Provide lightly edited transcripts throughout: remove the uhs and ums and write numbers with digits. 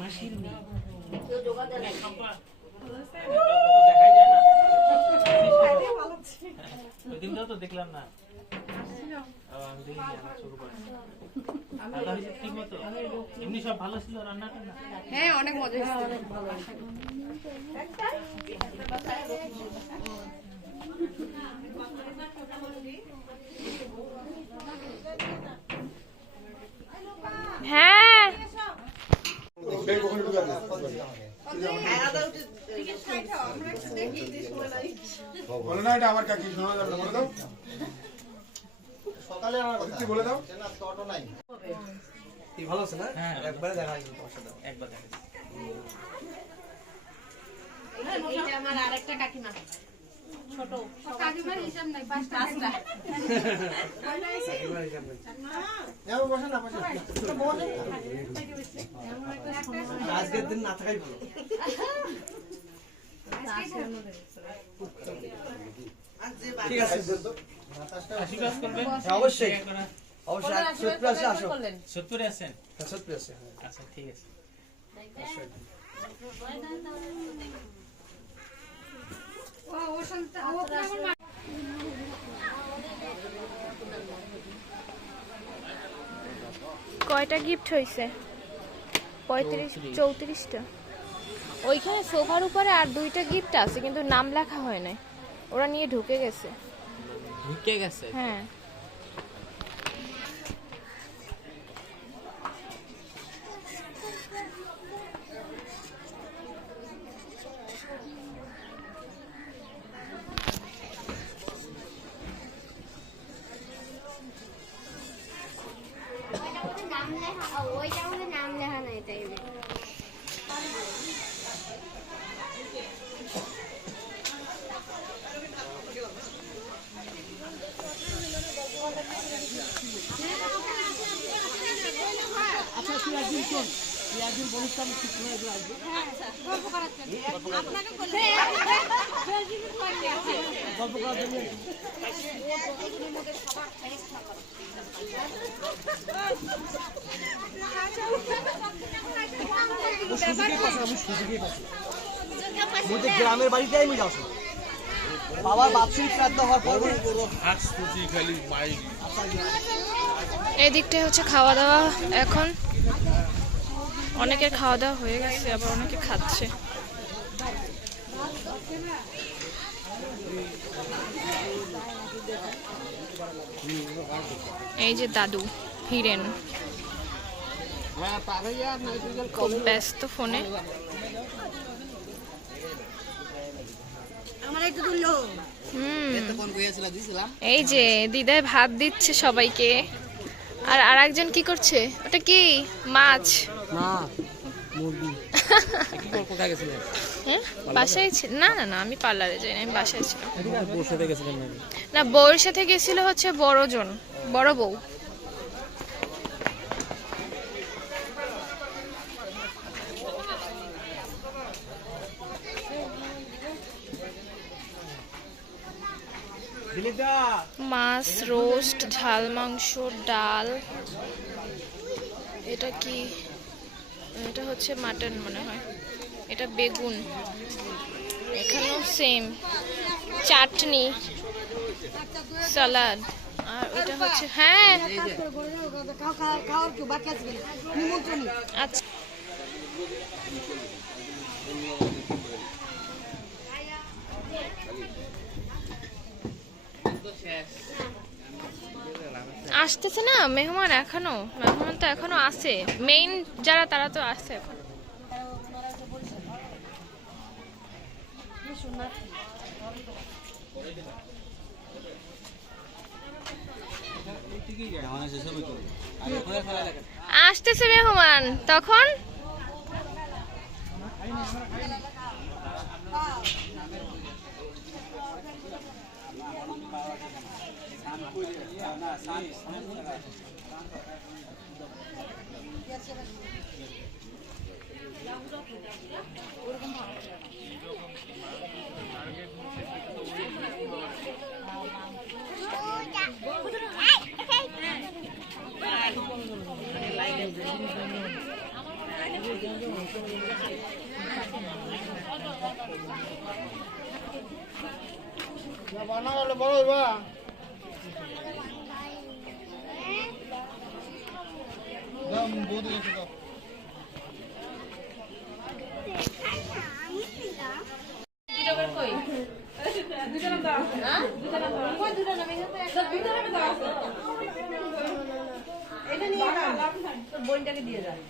মাসির মেয়ে তো দেখলাম না এমনি সব ভালো ছিল রান্নাটা না? হ্যাঁ অনেক মজা হয়েছিল। হ্যাঁ বলো না এটা আমার কাকি শোনা যাবে না, বলে দাও সকালে আমার কথা বলে দাও না অটো নাই কি ভালো আছে না? হ্যাঁ একবারে দেখা হয়েছিল তোমার সাথে একবার দেখা এইটা আমার আরেকটা কাকিমা ছোট কাকিমার হিসাব নাই পাঁচটা কাকিমার হিসাব নাই যাও বসে না বসে আজকের দিন না থাকাই ভালো ঠিক আছে আশীর্বাদ করবেন অবশ্যই অবশ্যই 70 আছে আসো 70 আছেন 70 আছে আচ্ছা ঠিক আছে কয়টা গিফট হয়েছে? 34টা। ওইখানে সোফার উপরে আর 2টা গিফট আছে কিন্তু নাম লেখা হয় নাই, ওরা নিয়ে ঢুকে গেছে। ঢুকে গেছে? হ্যাঁ নাম লেখা নাই তাই আচ্ছা তুই একদিন শোন, তুই একদিন বলিস তো আমি ঠিক করে আসবো। গল্প করার জন্য আপনাকে বলে গল্প করার জন্য গ্রামের বাড়িতে আমি যাচ্ছি বাবার বাৎসরিক শ্রাদ্ধ হওয়ার পর এই দিকটাই হচ্ছে খাওয়া দাওয়া। এখন অনেকের খাওয়া দাওয়া হয়ে গেছে, আবার অনেকে খাচ্ছে। এই যে দাদু হিরেন খুব ব্যস্ত ফোনে। এই যে দিদাই ভাত দিচ্ছে সবাইকে, আর আরেকজন কি করছে? ওটা কি মাছ? না মুরগি কি গল্প কা গেছিলেন? হ্যাঁ বাসায় ছিল। না না না আমি পার্লারে যাই না, আমি বাসায় ছিলাম। বউর সাথে গেছিলেন না বউয়ের সাথে গেছিল হচ্ছে বড়জন, বড় বউ। মাছ রোস্ট, ঝাল মাংস, ডাল। এটা কি? এটা হচ্ছে মাটন মনে হয়। এটা বেগুন, এখানেও সেম চাটনি, সালাদ। আর ওটা হচ্ছে হ্যাঁ আচ্ছা আসতেছে না মেহমান, এখনো মেহমান তো এখনো আছে। মেইন যারা তারা তো আসছে এখন। আসতেছে মেহমান তখন। বানা গেল বড় হইবা দাম বহুত গেছে তো বোনটাকে দিয়ে যায়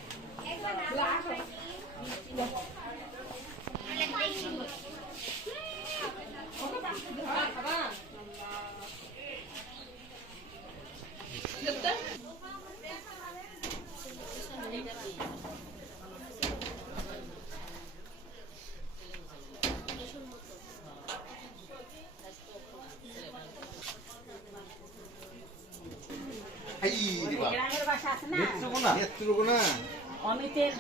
এই দিবা গ্রামের বাসা আছে না এতটুকু না অমিতের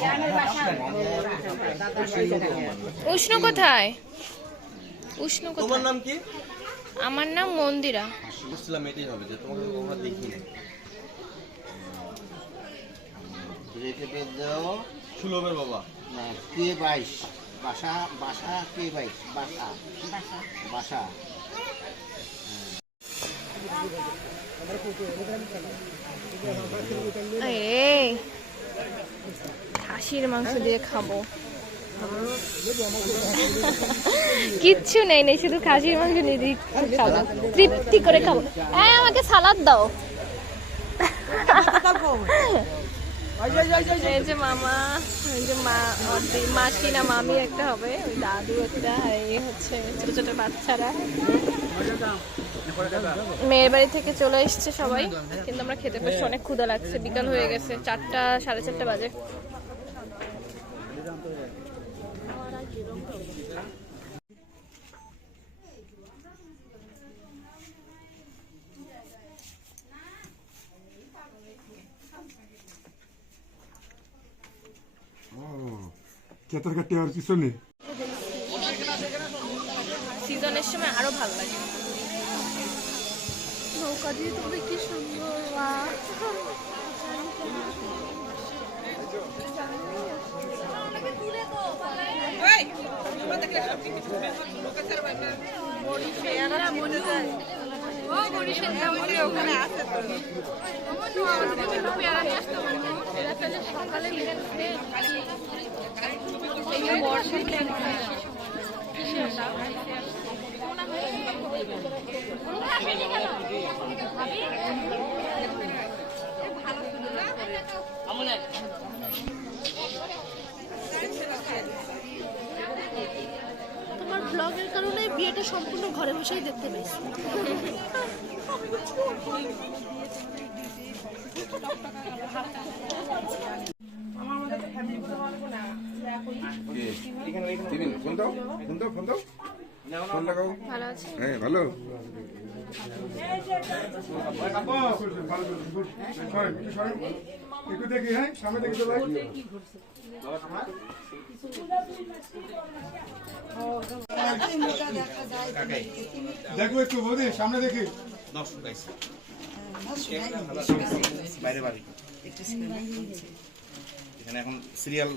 গ্রামের বাসা উষ্ণ কোথায়? উষ্ণ তোমার কোথায়? নাম কি? আমার নাম মন্দিরা। বুঝছিলাম এটাই হবে যে তোমাকে কখনো দেখি নাই। রেখে পেয়ে দাও সুলভের বাবা। না কে 22 বাসা বাসা কে 22 বাসা বাসা এই খাসির মাংস দিয়ে খাবো। কিচ্ছু নেই নেই, শুধু খাসির মাংস নিয়ে দিই, খাবো তৃপ্তি করে খাবো। হ্যাঁ, আমাকে সালাদ দাও। এই যে মামা, এই যে মাসি না মামি একটা হবে, ওই দাদু একটা, আর এই হচ্ছে ছোট ছোট বাচ্চারা। মেয়ের বাড়ি থেকে চলে এসছে সবাই, কিন্তু আমরা খেতে বসে অনেক ক্ষুধা লাগছে। বিকাল হয়ে গেছে, 4টা 4:30 বাজে। কেতার কাটতে আর পিছনে সিজনের সময় আরো ভালো লাগে। নৌকা দিয়ে তোদের কি সুন্দর, সকালে তোমার ব্লগের কারণে বিয়েটা সম্পূর্ণ ঘরে বসেই দেখতে পেয়েছি। ভালো আছে। হ্যাঁ ভালো একটু দেখি, হ্যাঁ সামনে দেখি তো ভাই। দেখো একটু বৌদি, সামনে দেখি। বাইরে বাড়ি এখানে এখন সিরিয়াল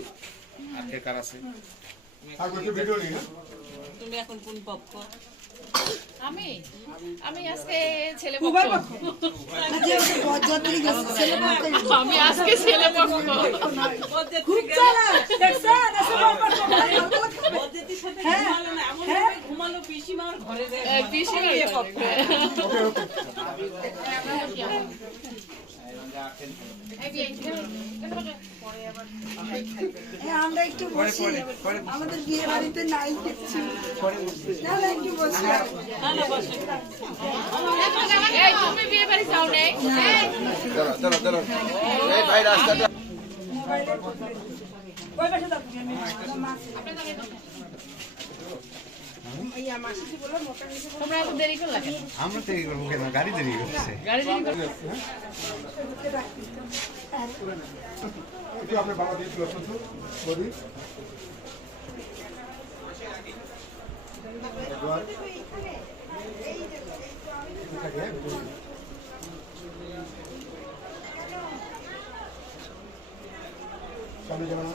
আর কার আছে? থাকবো একটু ভিডিও নিই। তুমি এখন কোন পক্ষ? আমি আজকে ছেলে পক্ষ। আমি আজকে ছেলে পক্ষ। ঘুমালো পিসিমার ঘরে পিসিমার পক্ষ। আমরা একটু বসি, আমাদের বিয়ে বাড়িতে নাই দেখছি, একটু বসি। এই তুমি বিয়ে বাড়ি যাও নাই? চলো চলো চলো এই ভাই রাস্তাটা তোমরা এত দেরি করলা কেন? আমরা তো এই করবো কেন, গাড়ি দেরি করছে। গাড়ি দেরি করলা? একটু আপনার বাবা দিয়েছিল বৌদি। সামনে যাবেন।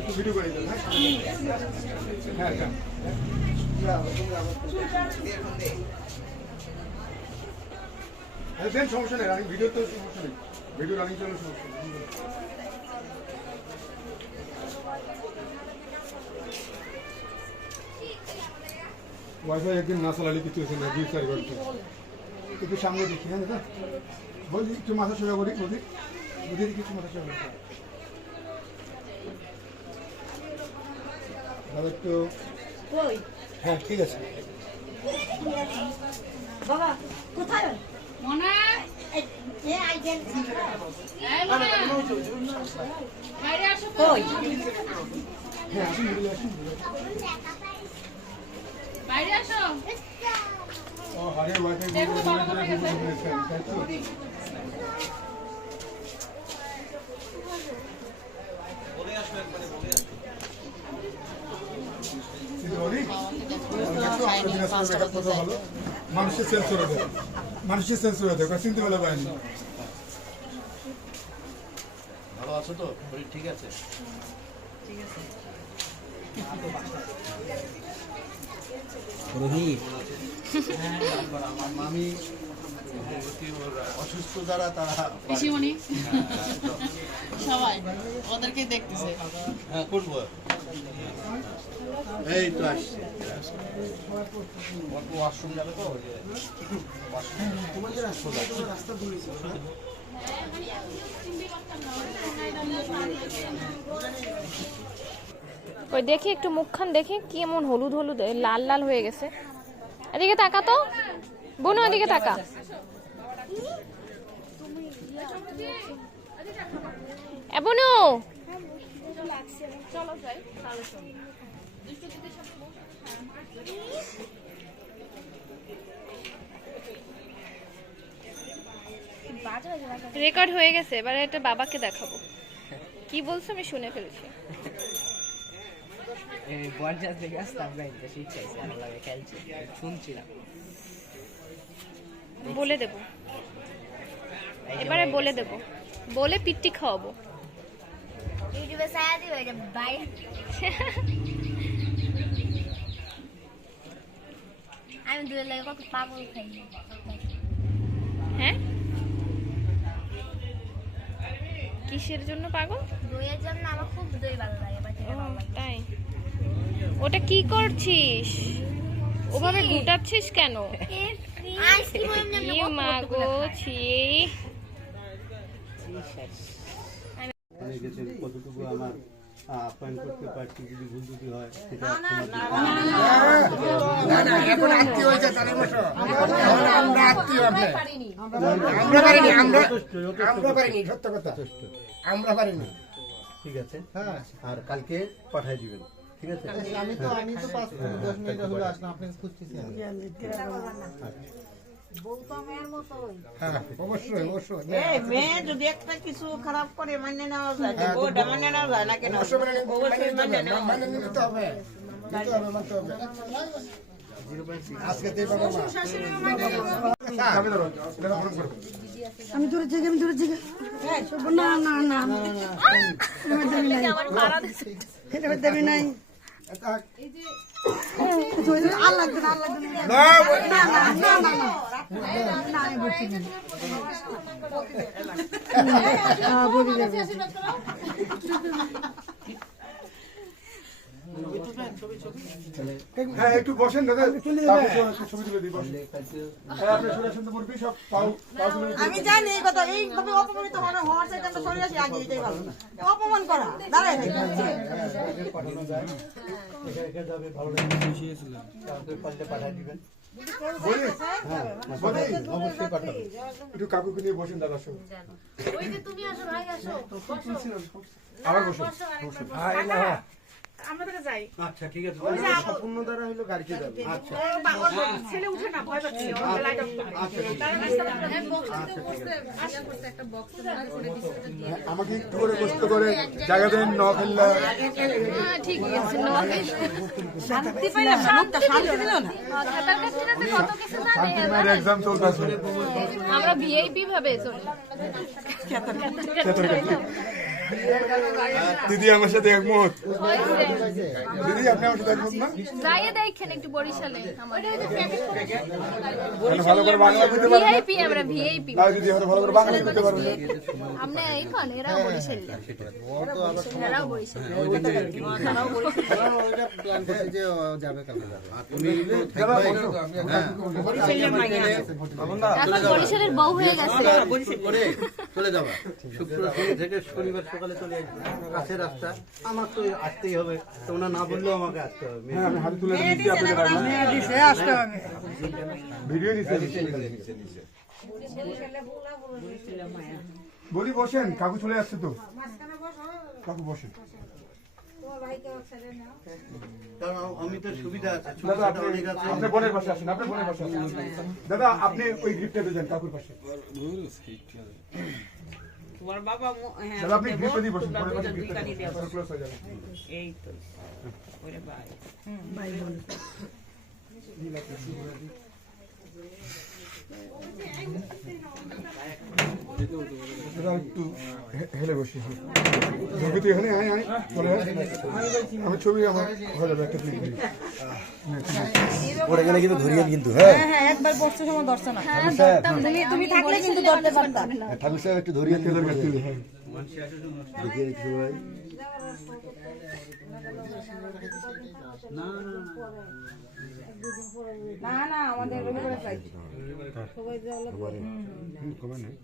একটু ভিডিও করে দেন, হ্যাঁ হ্যাঁ দেন, সমস্যা নেই, রানিং ভিডিও তো সমস্যা নেই, ভিডিও রানিং চলে সমস্যা নেই। ওয়াইফাই একদিন না চালালে কিছু হচ্ছে না, 2-4 ঘন্টা একটু সামনে দেখি। হ্যাঁ দাদা বলছি একটু মাথা সোজা করি, বুঝি কিছু মাথা সোজা করি দাদা একটু। হ্যাঁ ঠিক আছে। বাবা কোথায় মনা এ আইছেন বাইরে আসো কই হ্যাঁ আসুন, ভিডিও আসুন। বাইরে আসো ও আরে ওয়াইফাই মানুষের সেন্স করে দেয়, মানুষের সেন্স করে দেয়, চিনতে বলে পায়নি। ভালো আছো তো? শরীর ঠিক আছে? আমার মামি অসুস্থ যারা তারা পিসিমণি সবাই ওদেরকে দেখতেছে হ্যাঁ করবো। এই তো আসছে। ওয়াশরুম যাবে তো? তোমাদের রাস্তা দূরে ছিল না? ওই দেখি একটু মুখখান দেখি কি এমন হলুদ হলুদ লাল লাল হয়ে গেছে। এদিকে তাকা তো বোনো, এদিকে তাকা। এ বোনো রেকর্ড হয়ে গেছে, এবারে এটা বাবাকে দেখাবো। কি বলছো আমি শুনে ফেলেছি। বরযাত্রী থেকে আসতাম গাইতে শিখছি, ভালো লাগে, খেলছি, শুনছিলাম। বলে দেব, এবারে বলে দেব, বলে পিট্টি খাওয়াবো। ইউটিউবে ছায়া দিও এটা বাই আমি দুই লাগে কত পাগল খাই হ্যাঁ কিসের জন্য পাগল? দইয়ের জন্য আমার খুব দই ভালো লাগে তাই ওটা কি করছিস? ওভাবে ঘুটাচ্ছিস কেন? ইয়ে মা গো ছি। কতটুকু আমার আপ্যায়ন করতে পারছি, যদি ভুল ত্রুটি হয় সেটা এখন আত্মীয় হয়েছে তাদের মতো আমরা আত্মীয়, আমরা পারিনি, সত্য কথা আমরা পারিনি। ঠিক আছে, হ্যাঁ, আর কালকে পাঠিয়ে দিবেন, ঠিক আছে? আমি তো 5-10 মিনিট হলো আসলাম, আপনাকে খুঁজতেছি। হ্যাঁ অবশ্যই অবশ্যই, মেয়ে যদি একটা কিছু খারাপ করে মানে নেওয়া যায়, বউটা মানে নেওয়া যায় না কেন? অবশ্যই মানে নেওয়া মানে নিতে হবে, নিতে হবে, মানতে হবে। আজকে তুই বাবা আমি দূরে যাই, আমি দূরে যাই। না না না এটা দেবে নাই, আর লাগবে না, আর লাগবে না, না না না না না আমি বলছি না বলি যাবে। হ্যাঁ একটু বসেন দাদা, ছবি তুলে দিই, বসেন। হ্যাঁ আপনি শুনে শুনতে বলবি সব পাও তুলে আমি জানি এই কথা, এইভাবে অপমানিত হওয়ার চাইতে আমরা সরে আসি আগে, এটাই ভালো। অপমান করা দাঁড়ায় হ্যাঁ, পাঠানো যায়, এখানে যাবে, ভালো লাগবে, কাউকে পারলে পাঠিয়ে দিবেন। বলি হ্যাঁ অবশ্যই পাঠাবেন। একটু কাকুকে নিয়ে বসেন দাদা, সব ওই যে তুমি আসো ভাই আসো আবার বসুন। আমরা তো যাই আচ্ছা ঠিক আছে ওই যে সম্পূর্ণ দ্বারা হলো গাড়িতে যাবে আচ্ছা ওর ছেলে উঠে না ভয় পাচ্ছে ওর লাইট অফ করে আচ্ছা ঠিক আছে আমাকে একটু করে কষ্ট করে জায়গা দেন নখাল্লা ঠিক আছে শান্তি পাইলাম না লোকটা শান্তি দিল না খাতার কাছে কত কিছু জানে শান্তিমার এক্সাম চলতেছে আমরা ভিআইপি ভাবে চলি দিদি আমার সাথে একমত দিদি আপনি আমার সাথে একমত না যাইয়ে দেখেন একটু বরিশালে আমাদের ভালো করে বাংলা বুঝতে পারবেন ভিআইপি আমরা ভিআইপি না দিদি আমরা ভালো করে বাংলা বুঝতে পারবেন আমরা এইখান এরা বরিশাল এরাও বরিশাল ওইটা প্ল্যান করতে যে যাবে কালকে যাবে আর তুমি এখন বরিশালের বউ হয়ে গেছে করে চলে যাবা শুক্রবার থেকে শনিবার সকালে চলে আসবে কাছে রাস্তা আমার তো আসতেই হবে তোমরা না বললেও আমাকে আসতে হবে হ্যাঁ আমি হাত তুলে দিচ্ছি আপনাদের ভিডিও নিতে বলি বসেন কাকু চলে আসছে তো কাকু বসেন কারণ আমি তো সুবিধা আছে দাদা আপনি আপনার বোনের পাশে আসেন আপনার বোনের পাশে আসেন দাদা আপনি ওই গ্রিপটাতে যান কাকুর পাশে তোমার বাবা হ্যাঁ দাদা আপনি গ্রিপে দিয়ে বসেন বোনের পাশে গ্রিপটা ক্লোজ হয়ে যাবে এই তো ওরে ভাই দাদা একটু হেলে বসি ছবি তো এখানে আয় আয় চলে আমি ছবি আমার হয়ে যাবে একটা ক্লিক দিই পড়ে গেলে কিন্তু ধরিয়ে কিন্তু হ্যাঁ হ্যাঁ একবার পড়তে সময় ধরছ না তুমি থাকলে কিন্তু ধরতে পারতা ঠাকুর সাহেব একটু ধরিয়ে তেলের গাছ তুলে হ্যাঁ দেখিয়ে দিচ্ছি ভাই না না আমাদের রবিবারে চাই কমে নেই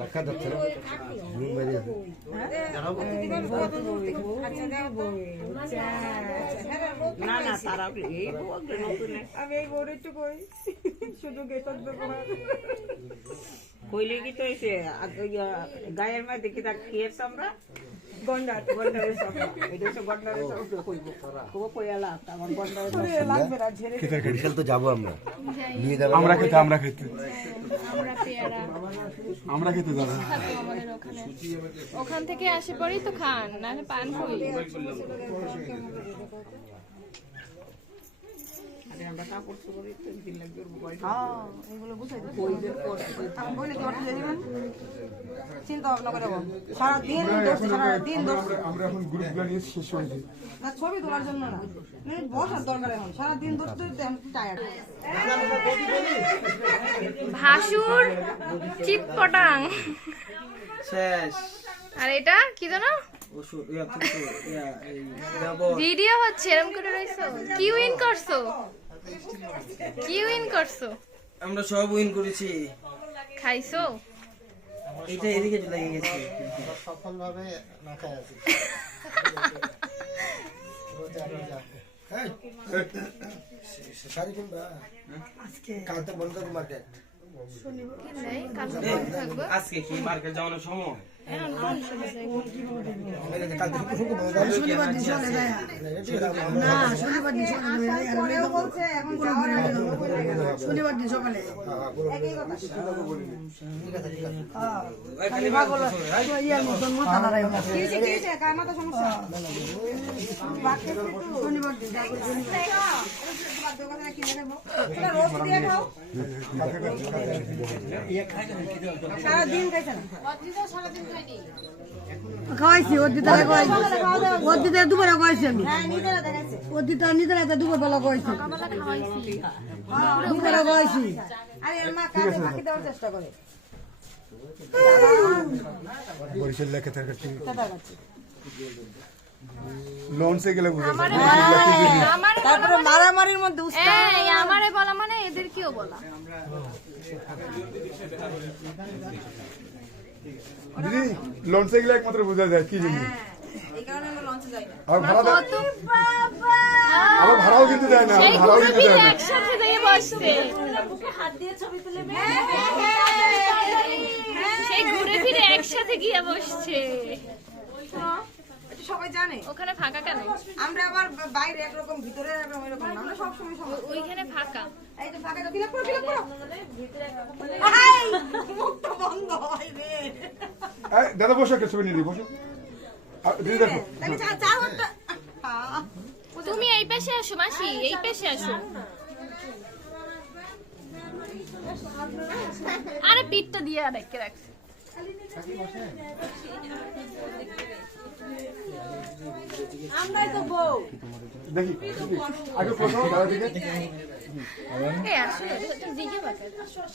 দেখা যাচ্ছে না ঘুম বেরিয়ে না না তারা এই নতুন আমি এই বড় একটু কই শুধু গেটত কইলে কি তো এসে গায়ের মধ্যে কি তা খেয়েছ আমরা গন্ডার গন্ডারের সব এটা হচ্ছে গন্ডারের সব কইব খুব কইলা আমার গন্ডারের লাগবে না ঝেড়ে বিশাল তো যাবো আমরা নিয়ে যাবো আমরা খেতে আমরা পেয়ারা আমরা খেতে যাবো থাকো আমাদের ওখানে ওখান থেকে আসে পরেই তো খান নাহলে পান কই আমরা কাপড় চোপড় তো দিন লাগবে হ্যাঁ এগুলো বুঝাই দিই আমি বলে কি অর্থ দিবেন চিন্তা ভাবনা করে সারা দিন দোষ সারা দিন দোষ আমরা এখন গ্রুপগুলো নিয়ে শেষ হয়েছে না ছবি তোলার জন্য না বসার দরকার এখন সারা দিন দোষ তো টায়ার্ড ভাসুর চিৎপটাং শেষ আর এটা কি জানো ভিডিও হচ্ছে এরকম করে রইছো কি উইন করছো কি উইন করছো আমরা সব উইন করেছি খাইছো এটা এদিকে লেগে গেছে সফলভাবে না খাই আছি শাড়ি কিনবা আজকে কালকে বন্ধ করবো মার্কেট নাই কালকে থাকবো আজকে কি মার্কেট যাওয়ানোর সময় শনিবার দিন সকালে সারাদিন খাইছে না খাওয়াইছি অর্জিতারে খাওয়াইছি অর্জিতারে দুপুরে খাওয়াইছি আমি অর্জিতার নিজেরা দুপুর বেলা খাওয়াইছি দুপুরে খাওয়াইছি আরে এর মা কাছে ফাঁকি দেওয়ার চেষ্টা করে বরিশাল লেখে তার কাছে লোন সে গেলে বুঝা তারপরে মারামারির মধ্যে এই আমারে বলা মানে এদের কিও বলা দিদি লোন সে গেলে একমাত্র বোঝা যায় কি জিনিস এই কারণে আমরা লঞ্চে যাই না আর ভাড়া আবার ভাড়াও কিন্তু দেয় না সেই ভাড়াও কিন্তু দেয় না একসাথে যাইয়ে বসছে হাত দিয়ে ছবি তুলে সেই ঘুরে ফিরে একসাথে গিয়ে বসছে। সবাই জানে ওখানে ফাঁকা কেন? আমরা আবার বাইরে একরকম ভিতরে একরকম এরকম না। আমরা সব সময় সমান। ওইখানে ফাঁকা। এই যে ফাঁকাটা ফিল করো মুখটা বন্ধ হয় রে। দাদা বসো, একটা ছবি নিয়ে দিই, বসো। দিদি দেখো, তাহলে চা হচ্ছে তুমি এই পাশে আসো মাসি, এই পাশে আসো। আরে পিঠটা দিয়ে রেখে রাখছি। আমরাই তো বউ। দেখি আগে প্রশ্ন দাদা দিকে এই আসো, এটা জিগে বাকি।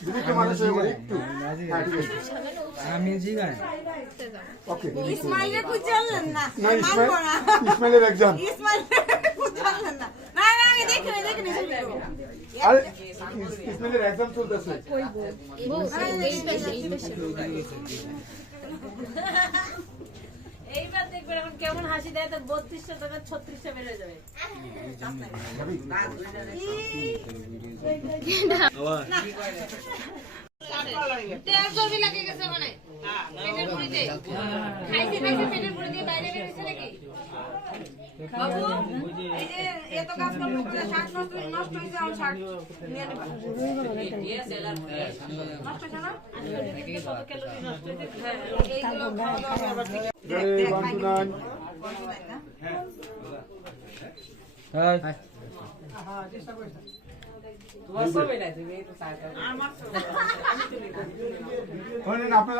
দিদি একটু মাথা শুয়ে পড়ি একটু। হ্যাঁ, ঠিক আছে। আমি জিগাই ওকে। ইসমাইলের খুঁজলেন না না, ইসমাইলের এক্সাম। ইসমাইলের খুঁজলেন না। না না আমি দেখিনি আরে ইসমাইলের এক্সাম চলতেছে। বউ এই পাশে, এই পাশে। এইবার দেখবেন এখন কেমন হাসি দেয়, তো 3200 টাকা 3600 বেড়ে যাবে। তেল চর্বি লাগে গেছে মানে পেটের পুরিতে খাইছে পেটের পুরি দিয়ে বাইরে বের হইছে নাকি? বাবু এই যে এত কাজ করলো শাক নষ্ট হইছে আমার শাক নিয়ে নেবা নষ্ট হইছে না কত ক্যালোরি নষ্ট হইছে। এইগুলো খাওয়া দাওয়া আবার ঠিক Ready, 1 to 9.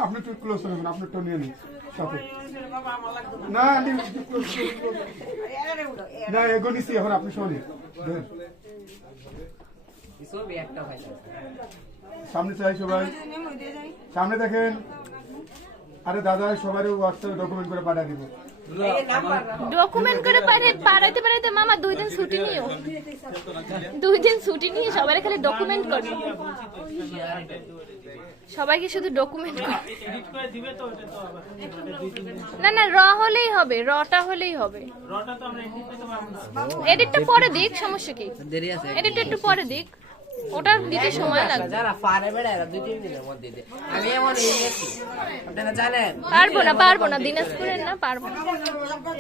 আপনি একটু ক্লোজ করবেন, আপনি একটু নিয়ে নিন সাথে। না আন্টি না এগো নিছি, এখন আপনি শোনেন সামনে চাই সবাই, সামনে দেখেন। আরে দাদা সবাই হোয়াটসঅ্যাপে ডকুমেন্ট করে পাঠিয়ে দিব। ডকুমেন্ট করে পাঠাইতে পাঠাইতে মামা 2 দিন ছুটি নিও, 2 দিন ছুটি নিয়ে সবাই খালি ডকুমেন্ট করো। সবাইকে শুধু ডকুমেন্ট করো। না না র হলেই হবে, রটা হলেই হবে। এডিটটা পরে দিক, সমস্যা কি? দেরি আছে। এডিটটা একটু পরে দিক, ওটা দিতে সময় লাগবে। যারা পারে বেড়ায় 2-3 দিনের মধ্যে দিতে। আমি এমন হয়ে গেছি আপনারা জানেন। পারবো না দিনাজপুরের না, পারবো না,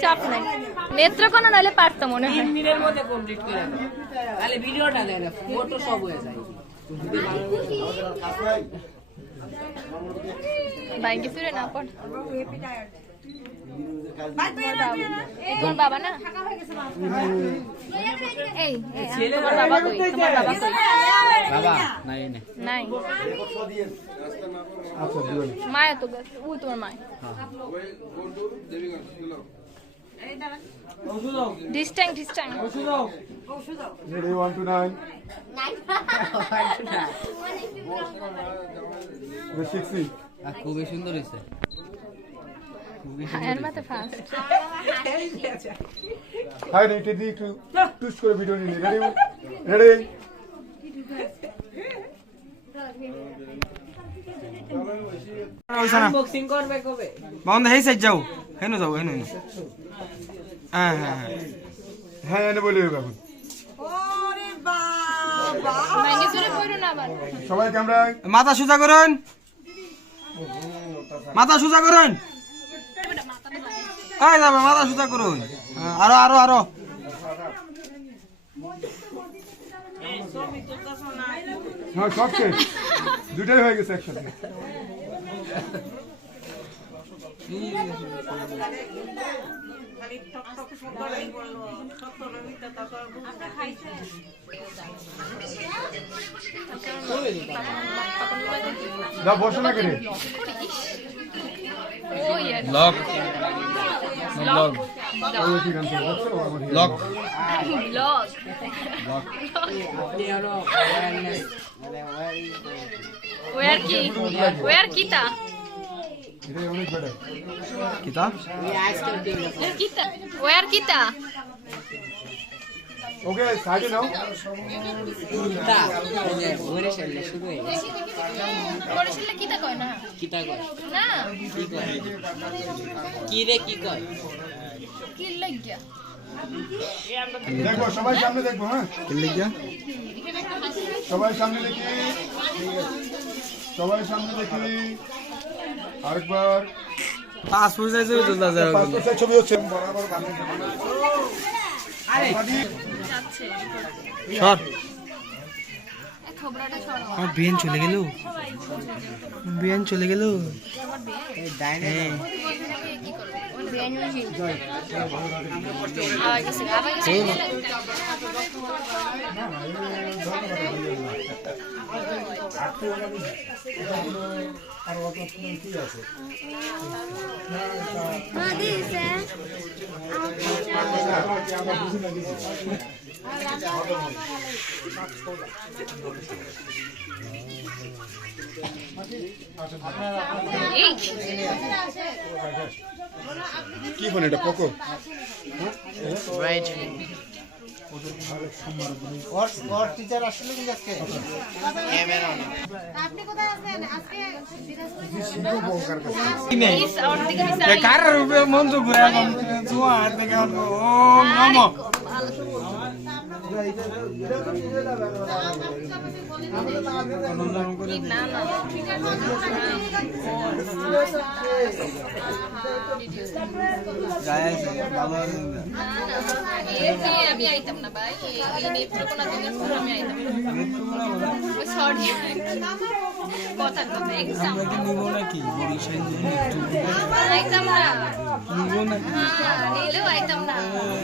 চাপ নাই। নেত্রকোনা নাহলে পারতাম মনে হয়। 3 মিনিটের মধ্যে কমপ্লিট করে দাও। তাহলে ভিডিওটা দেন, ফটো সব হয়ে যায়। বাইকে ফিরে না পড়। তোমার বাবা না? এই তোমার বাবা কই? তোমার বাবা কই? বাবা নাই নাই। নাই আচ্ছা দিবেন। মায়া তো গেছে, ওই তোমার মায়। ডিস্ট্যাং Ready, 1 to 9. 60. খুবই সুন্দর হয়েছে। এর মাথা ফাস্ট। হাই রেটে দি একটু টুস করে ভিডিও নিয়ে রেডি। আনবক্সিং করবে কবে? বন্ধ হেই সাইড যাও, হেন যাও, হেন। হ্যাঁ হ্যাঁ হ্যাঁ হ্যাঁ এনে বলে দেবো এখন। ওরে বাবা বাইকে ফিরে পড়ো না আবার। সবাই ক্যামেরায় মাথা সোজা করুন, মাথা সোজা করুন। এই যাবে মাথা সোজা করুন। আরো আরো আরো হ্যাঁ সব শেষ, দুটাই হয়ে গেছে একসাথে। খালি টক টক সুন্দরই বললো সত্য রবিতা তারপর আমরা খাইছে না বসো না কেন ও ইয়ার লক লক ওই কি গান করছো আমার লক লক আপনি আরো awareness মানে ওয়ার কিতা এটা অনেক বেটার। কিতা এই আজকাল টিম ওয়ার কিতা ওকে সাইডে নাও। কিতা এই যে ওরে শালে শুরু হয়ে গেছে। বরিশালে কিতা কয় না কিতা কয় না কি কয় কি রে কি কয় কি লাগিয়া দেখো সবাই সামনে দেখবো। হ্যাঁ কি লিখিয়া সবাই সামনে দেখি, সবাই সামনে দেখি, আরেকবার পাসপোর্ট সাইজ হয়ে চলতে আছে পাসপোর্ট সাইজ ছবি হচ্ছে বরাবর বানিয়ে সর আমার বিয়ান চলে গেল, বিয়ান চলে গেল। কি ফোন এটা, পোকো? আপনি কোথায় আছেন আজকে কার রূপে মন তো ঘুরে এখন জুয়া হাত থেকে ও নম আমি আইতাম না ভাই, এই নেত্রকোনা দিনের পর আমি আইতাম সরি কথা কথা এক্সাম নিব নাকি বরিশাল আইতাম না, নিব না, নিলেও আইতাম না,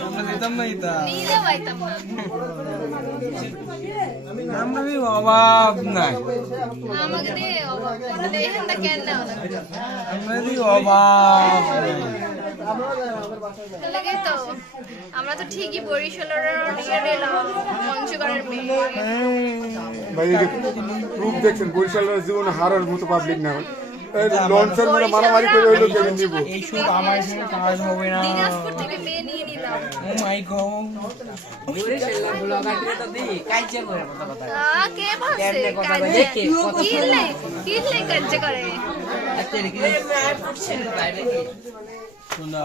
আমরা যেতাম না ইতা, নিলেও আইতাম না, আমরা অভাব নাই, আমাকে দিয়ে দেখেন না কেন না আমরা অভাব লাগে তো আমরা তো ঠিকই বরিশালের নিয়ে নিলাম পঞ্চগড়ের মেয়ে। ভাই রূপ দেখছেন, বরিশালের জীবনে হারার মতো পাবলিক না, লঞ্চের মধ্যে মারামারি করে হইলো কেমন নিব। এই সুখ আমার সঙ্গে কাজ হবে না। দিনাজপুর থেকে মেয়ে নিয়ে নিলাম। ও মাই গড, বরিশালের ব্লগারটা তো দি কাইছে করে কথা কথা কে বলছে কাজে কিলে কিলে কাজে করে আচ্ছা রে কি ফুটছে বাইরে কি শুনলা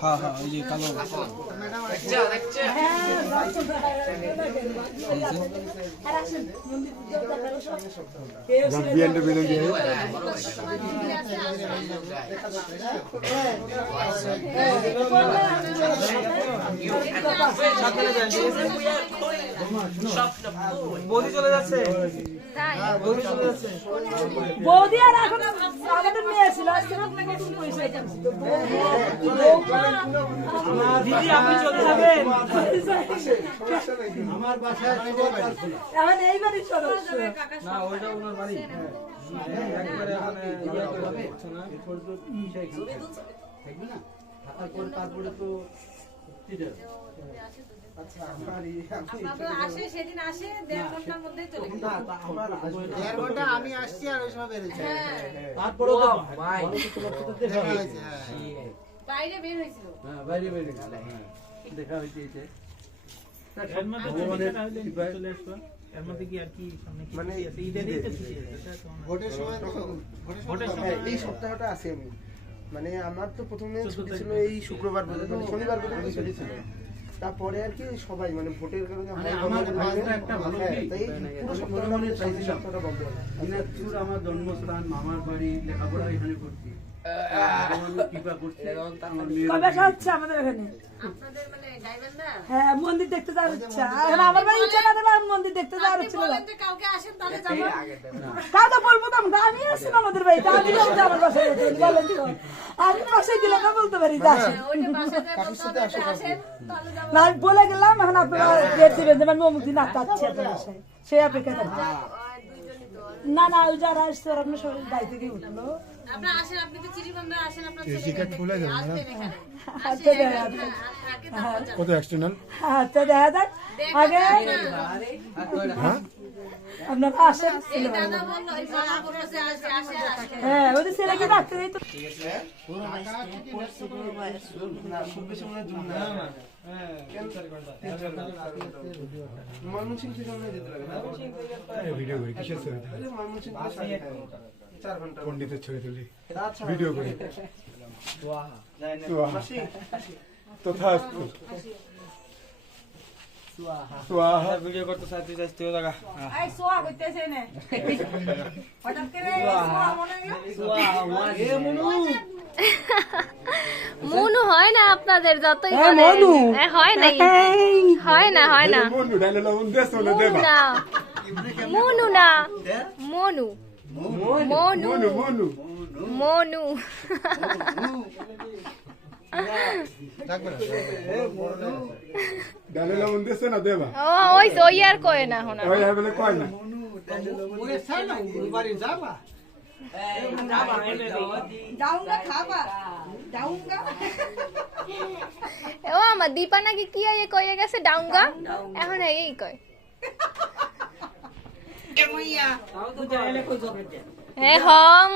হ্যাঁ হ্যাঁ ওই যে কালো আচ্ছা আচ্ছা বিএনডি বেলুন দিয়ে বৌদি চলে যাচ্ছে, তাই বৌদি চলে যাচ্ছে। বৌদি আর এখন আমাদের মেয়ে ছিল আজকে আপনাকে নতুন পয়সা দিদি আপনি চলে যাবেন? আমার বাসায় এখন এইবারই সদস্য না ওইটা ওনার বাড়ি একবারে থাকবে না, থাকার পরে তারপরে তো আসে সেদিন আসে 1.5 ঘন্টার মধ্যে চলে গেছে। 1.5 ঘন্টা আমি আসছি আর ওই সময় বেরিয়েছি। তারপরে তো ভাই দেখা হয়েছে, বাইরে বের হয়েছিল। হ্যাঁ বাইরে বেরিয়েছিল, দেখা হয়েছে। ভোটের সময় এই সপ্তাহটা আছে আমি মানে আমার তো প্রথমে ছুটি ছিল এই শুক্রবার পর্যন্ত, মানে শনিবার পর্যন্ত ছুটি ছিল, তারপরে আর কি সবাই মানে ভোটের কারণে একটা ভালো তাই পুরো সপ্তাহটা বন্ধ হয়। দিনাজপুর আমার জন্মস্থান, মামার বাড়ি, লেখাপড়া এখানে করছি। কবে হচ্ছে আমাদের এখানে? আপনাদের মানে গাইবান্ধা হ্যাঁ মন্দির দেখতে যাওয়ার ইচ্ছা। এখন আমার বাড়ি ইচ্ছা না দিলে মন্দির দেখতে যাওয়ার ইচ্ছা বলেন যে কাউকে আসেন তাহলে যাবো। কাউকে বলবো তো আমি আসছি না আমাদের বাড়িতে, আমি বলতে আমার বাসায় বলেন তো আমি বাসায় গেলে না বলতে পারি যে আসেন ওইটা বাসায় বলতে হবে যে আসেন তাহলে যাবো। না আমি বলে গেলাম এখন আপনারা ডেট দিবেন যে আমি অমুক দিন আসছি আপনার বাসায়, সেই অপেক্ষা থাকবে। না না ওই যারা আসছে ওরা আপনার সবাই বাড়ি থেকে উঠলো। আপনারা আসেন, আপনি তো চিড়িবন্দর আসেন, আপনার টিকিট ফুলে যাবে না? আচ্ছা দেখা যাক, কত এক্সটার্নাল? আচ্ছা দেখা যাক আগে আপনারা আসেন। দাদা বললো এই মালা বলছে আসে আসে আসে। হ্যাঁ ওদের ছেলেকে রাখতে যাই তো ময়মনসিংহ থেকে আমরা যেতে লাগে না, ভিডিও করি কিসের ছবি? ময়মনসিংহ 4 ঘন্টা পণ্ডিতের ছবি তুলি ভিডিও করি তথাস্তু। स्वाहा ভিডিও করতে চাইতে চাইতে লাগা এই সোয়া কইতেছে নে হঠাৎ করে সোয়া মনে গেল মনু হয় না আপনাদের যতই বলেন হয় নাই হয় না मुनु डाले ला उन देश वाला देवा না মনু না মনু মনু मुनु मुनु মনু डाले ला उन देश ना देवा ও ওই তো ইয়ার কয় না হোনা ओए है बोले कोई ना ওরে ছাড় না বাড়ি যাবা যাউঙ্গা খাবা যাউঙ্গা ও আমার দীপা নাকি কি আইয়ে কইয়ে গেছে ডাউঙ্গা এখন এই কয় এমইয়া বুঝা এলে কই জগতে এ হম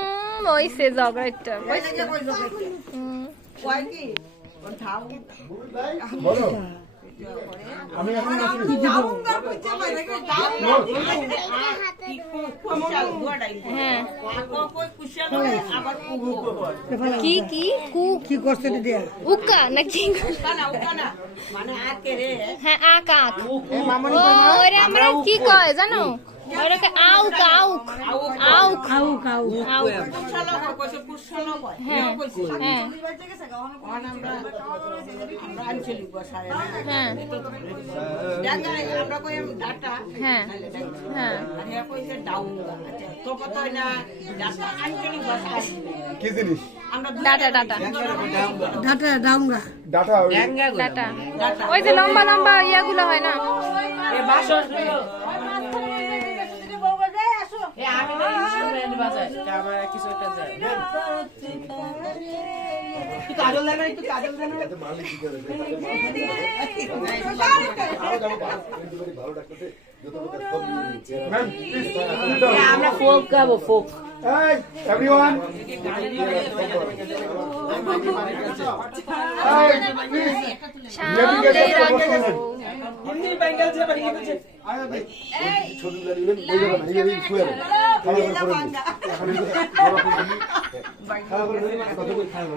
ওইসে জগড়টা কইলে যে কই জগতে কই কি কোন থাও बोलो আমি এখন আসি যাউঙ্গা কইতে পারে কি যাউঙ্গা কি কুশাল দুয়াড়াই হ্যাঁ কই কুশাল হয় আবার কুবু হয় কি কি কু কি করতে দিয়া উকা নাকি উকানা মানে আকে রে হ্যাঁ আক আক ওরে আমরা কি কয় জানো ওরে আউক আউক আউক খাও খাও আউক কুশাল কইছে কুশাল কয় হ্যাঁ হ্যাঁ আমরা আঞ্চলিক ভাষায় হ্যাঁ ডাঙ্গায় আমরা কই ডাটা হ্যাঁ হ্যাঁ আর হে কইছে ডাউঙ্গা তো কত না ডাটা আঞ্চলিক ভাষা কি জিনিস আমরা ডাটা ডাটা ডাটা ডাউঙ্গা ডাটা ডাটা ওই যে লম্বা লম্বা ইয়াগুলো হয় না আমি তো ইনস্ট্রুমেন্ট বাজাই ক্যামেরা কিছু একটা যায় তুই কাজল দেনা একটু কাজল দেনা মালিক কি করে ভালো ডাক্তার मैम प्लीज আমরা ফোক গাবো folk Hey, everyone. Hey, please. সামনে রাখো হিন্দি বেঙ্গল যে বেঙ্গল যে আয়া ভাই ছোট লালি নেন ওই জায়গা না এই শুয়ে খাওয়া করে খাওয়া করে কত করে খাওয়া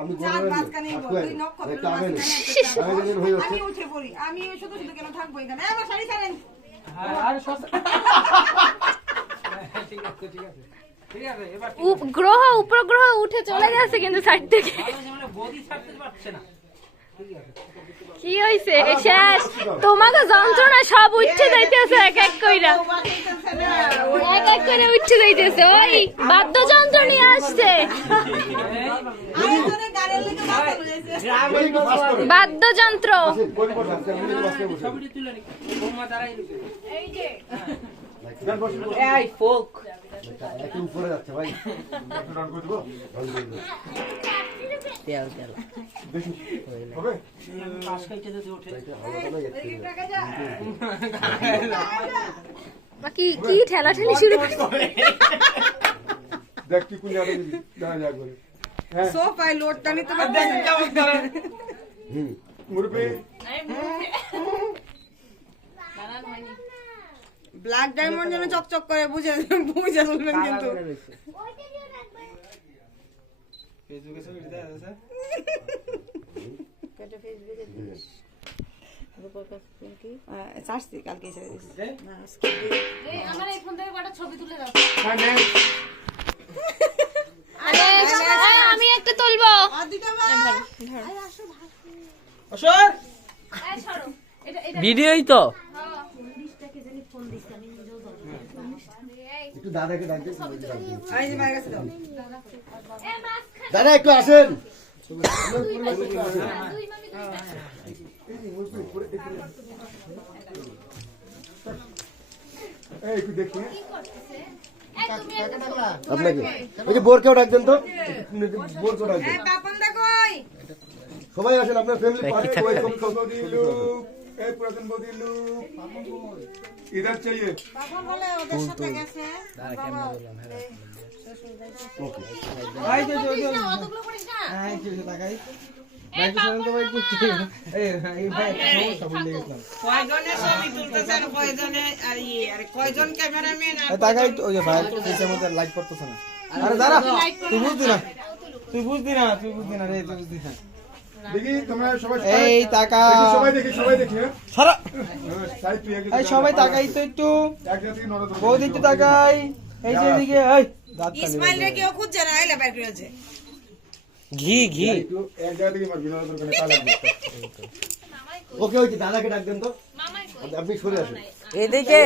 আমি আমি উঠে পড়ি আমি শুধু শুধু কেন থাকবো এখানে আমার শাড়ি ছাড়েন আর ঠিক আছে ঠিক আছে ঠিক আছে এবার গ্রহ উপগ্রহ উঠে চলে যাচ্ছে কিন্তু সাইড থেকে মানে বডি ছাড়তে পারছে না কি হইছে শেষ তোমাকে যন্ত্রণা সব উঠে যাইতেছে এক এক কইরা এক এক করে উঠে যাইতেছে ওই বাদ্যযন্ত্র নিয়ে আসছে বাদ্যযন্ত্র ছবিটি তুলে নি বৌমা দাঁড়াই রইছে এই যে এই ফোক একটু উপরে যাচ্ছে ভাই রান করে দেবো তেল তেল হবে পাশ কাইতে যদি ওঠে বাকি কি ঠেলা ঠেলি শুরু দেখ কি কোন জায়গা দিবি দাঁড়া যা করে হ্যাঁ সোফায় লোডটা নিতে মুরপে ব্ল্যাক ডায়মন্ড যেন চকচক করে বুঝে বুঝে চলবেন কিন্তু ফেসবুকে ছবি দিতে আছে চাচ্ছি কালকে ছেড়ে দিচ্ছি আমার এই ফোন থেকে কটা ছবি তুলে দাও হ্যাঁ নেক্সট আমি একটা তুলবো অসর ভিডিওই তো একটু দাদাকে ডাকতে এই যে মায়ের কাছে দাও দাদা একটু আসেন এই একটু দেখি আপনাকে ওই যে বোরকেও ডাকবেন তো বোরকেও ডাকবেন পাপনদা কই সবাই আসেন আপনার ফ্যামিলি कोई बदी लुक ए पुरातन बदी लुक इधर चाहिए পাপন বলে ওদের সাথে গেছে ভাই যে অতগুলো করিস না হ্যাঁ কি লাগাই ভাই তো শুনুন তো ভাই কুচ্ছি এই ভাই সমস্যা বলে গেলাম কয়জনে ছবি তুলতেছেন কয়জনে আর ইয়ে আর কয়জন ক্যামেরাম্যান আর তাকাই ওই যে ভাই এর মধ্যে লাইক করতেছ না আরে দাঁড়া তুই বুঝদি না রে তুই বুঝদি না দেখি তোমরা সবাই এই তাকাও। একটু সবাই দেখি হ্যাঁ? সারা সাইড তুই একটু এই সবাই তাকাই তো একটু একদম থেকে নড়া ধরে। বৌদি একটু তাকাই এই যে এদিকে এই দাঁত ইসমাইল রে কেউ খুঁজছে না আইলা বের করেছে ঘি একটু এক জায়গা থেকে মারবি নড়া ধরে করে তাহলে ওকে ওই যে দাদাকে ডাক দেন তো আপনি সরে আসুন এদিকে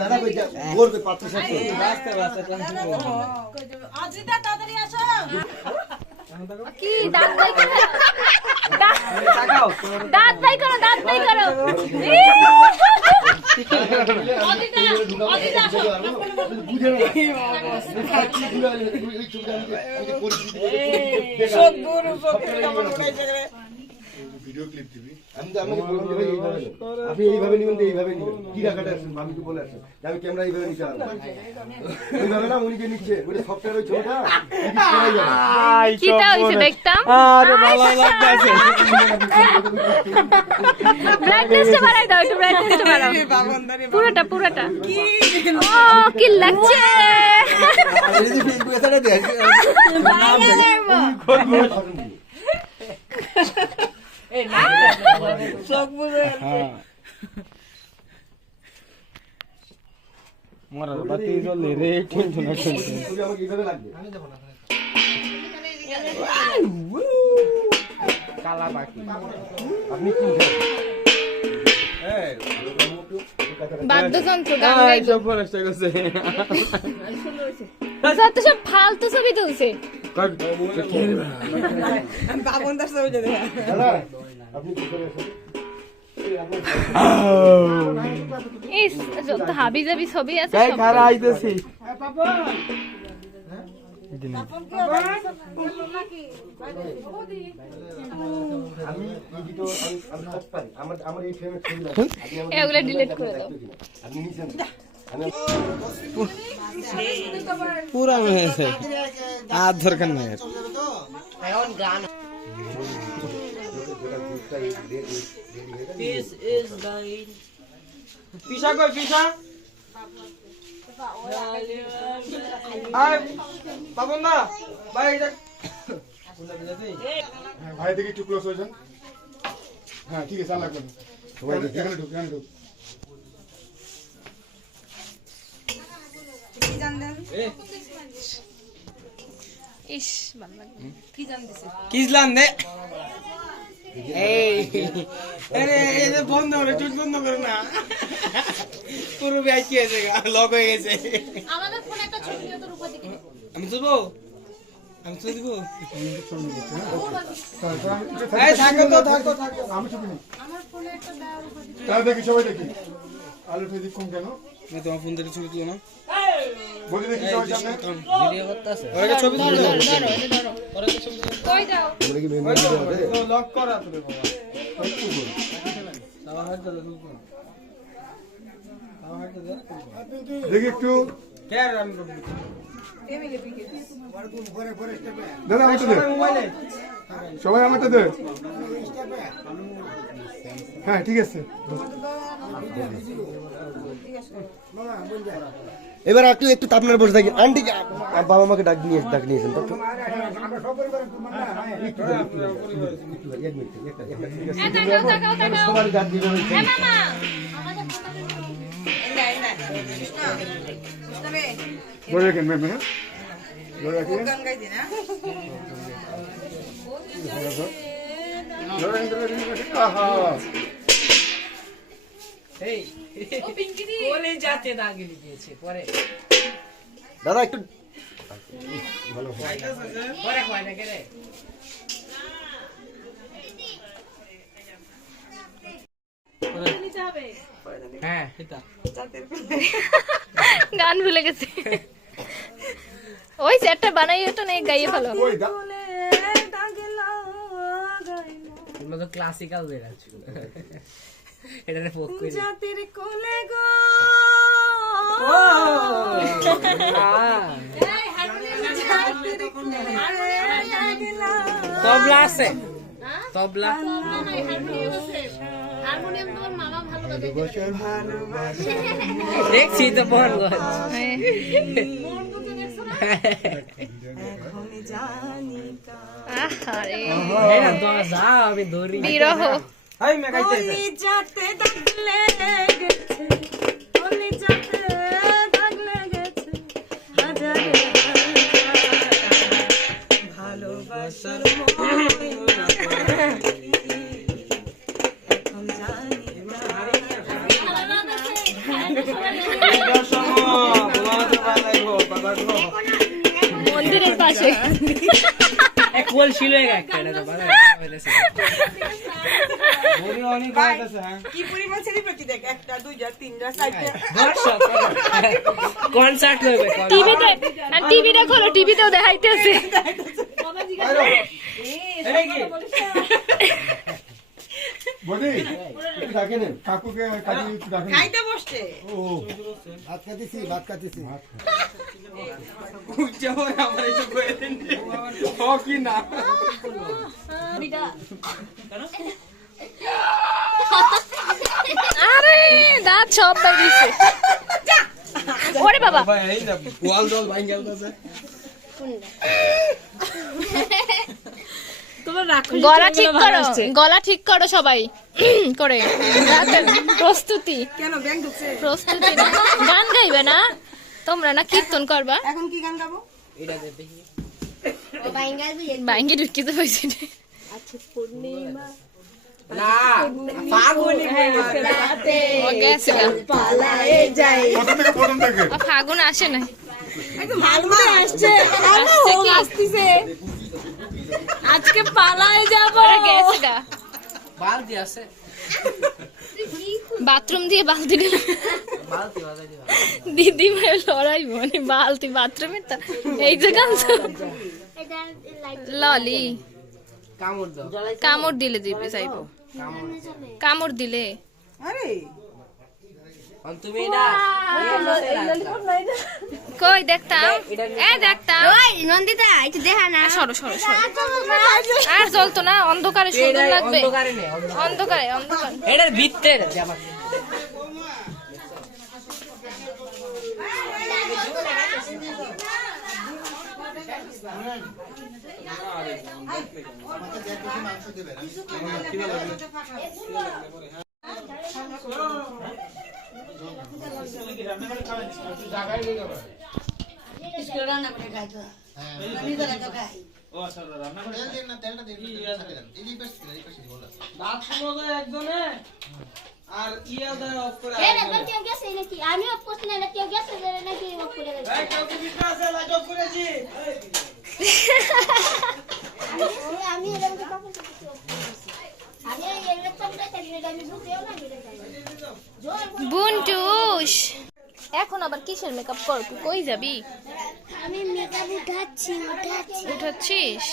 দাদা কই যা গোর কই পাত্র সাথে অজিতা তাড়াতাড়ি আসো কি দাঁত বাই করো দাঁত বাই করো বুঝে ভিডিও ক্লিপ দিবি আমি তো আপনাকে বললাম যে ভাই এইভাবে নেন। আপনি এইভাবে নেবেন তো এইভাবে নেবেন কি রাখাটা আসছেন আমি তো বলে আসছেন যে আমি ক্যামেরা এইভাবে নিতে পারবো এইভাবে না উনি যে নিচ্ছে ওই সফটওয়্যার ওই ছবিটা edit করাই যাবে কিটা হইছে দেখতাম আরে ভালো লাগতেছে ব্রাইটনেসটা বাড়াই দাও একটু ব্রাইটনেসটা বাড়াও পুরোটা ও কি লাগছে এই যে ফেসবুকে ছাড়া দেয় মরার বাতি জ্বলে রে টেনশন ছবি আমাকে এইভাবে লাগবে কালা বাকি আপনি কি বাদ্যযন্ত্র গান গাইবো সব পড়াশোনা করছে যত সব ফালতু ছবি তুলছে বাবন দাস ছবি দেখে দাদা আপনি কি করে আসেন ইস যত হাবি যাবি ছবি আছে কাই সব। খারা আইতেছি আমি এডিটর আমি সব পারি আমার এই ফ্রেমে ছবি লাগে আপনি আমাকে এগুলো ডিলিট করে দাও আপনি নিছেন আমি পুরা হয়েছে আর দরকার নাই আর। পিসা কই পিসা আয় বাবন দা ভাই এটা ভাই দেখি একটু ক্লোজ হয়ে যান হ্যাঁ ঠিক আছে আর লাগবে না সবাই এখানে ঢুক কি জানেন ইস ভালো লাগে কিসলাম দে এই আরে এই যে বন্ধ করে চুট বন্ধ করে না পুরো ব্যাগ কি হয়েছে লক হয়ে গেছে আমাদের ফোনে একটা ছবি নিয়ে তোর উপর দিকে আমি তুলবো আমি তুলে দিব এই থাকো আমি ছবি নিই তাহলে দেখি সবাই দেখি আলু ফেদি কম কেন না তোমার ফোন থেকে ছবি তুলো না বলি দেখি সবাই সামনে ভিডিও করতেছে ওরা ছবি তুলে দাও কই দাও আমরা কি মেমোরি হবে লক করা তুলে বাবা আমার হাত দাও দেখি একটু কে আর আমি দাদা আমারটা দে মোবাইলে সবাই আমারটা দে হ্যাঁ ঠিক আছে এবার একটু আপনার বসে থাকি আন্টি বাবা মাকে ডাক নিয়েছেন তো সবার ডাক দিবেন মামা ধরে রাখেন ম্যাম হ্যাঁ ধরে রাখেন গান গাইছি না ধরে রাখেন আহা দাদা একটু হ্যাঁ গান ভুলে গেছে ওই সেটটা বানাইও তো নেই গাইয়ে ফেলো ওই দা তোমরা তো ক্লাসিক্যাল বেরাচ্ছ এটা ফোক করে জাতির কোলে গো তবলা আছে তবলা হারমোনিয়াম তোমার মামা ভালো বাজায় দেখছি তো বল জানি আহারে এই না তো যা আমি ধরি বিরহ এই মেকাইতে যাতে দাগ লেগেছে, ওলি যাতে দাগ লেগেছে, হাজারে ভালোবাসার ময়না এখন জানি না। মন্দিরের পাশে এক কোল ছিল একটা এটা তো ভালো হইছে বড়ি অনেক আছে হ্যাঁ কি পরিমাণ সেলিব্রিটি দেখ, একটা দুইটা তিনটা চারটা দর্শক কনসার্ট হইবে টিভিতে টিভিটা খোলো, টিভিতেও দেখাইতেছে। এই কি বলি একটু ডাকে নেন। কাকুকে কাকু একটু ডাকেন। খাইতে বসছে। ও ভাত খাইতেছি, ভাত খাইতেছি। উচ্চ হয়ে আমার এসব করে দেন ও কি না আরে দাঁত সব বাইরেছে। ওরে বাবা, এই না ওয়াল জল ভাঙ গেলছে গলা ঠিক করো, গলা ঠিক করো সবাই করে রাখেন। প্রস্তুতি কেন ব্যাংক ঢুকছে? প্রস্তুতি না? গান গাইবে না তোমরা, না কীর্তন করবা? এখন কি গান গাবো? এটা দে দেখি বাইঙ্গি ঢুকিতে হয়েছে না ফাগুনি ও গেছে গা। পালায়ে যাই। প্রথম থেকে ও ফাগুন আসে না, একদম ফাগুনে আসছে। আসছে কি? আসতেছে, আজকে পালায় যাব। ওরা গেছে গা। বালতি আছে বাথরুম দিয়ে বালতি বালতি বাজাই দিবা দিদি ভাই লড়াই মানে বালতি বাথরুমে তো এই যে গান ললি কামড় দাও কামড় দিলে দিবে চাইবো, কামড় দিলে আরে তুমি না কই দেখতাম, এ দেখতাম। নন্দিতা একটু দেখা না। সরো সরো সরো, আর জ্বলতো না, অন্ধকারে সুন্দর লাগবে। অন্ধকারে নে অন্ধকারে অন্ধকারে এটার ভিতরে জামা আর ইয়া দাও অফ করে কেউ গেছে নাকি? আমি অফ করছি না, কেউ গেছে নাকি অফ করে গেছে? কেউ কি বিকাশ লাইট অফ করেছি আমি এরকম কাপড় কিছু অফ করেছি। আমি এরকম আমি বুঝতেও না বুনটুস। এখন আবার কিসের মেকআপ কর? কই যাবি? আমি মেকআপ উঠাচ্ছি। উঠাচ্ছিস?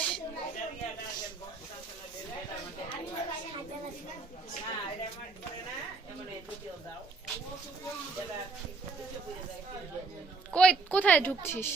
কই কোথায় ঢুকছিস?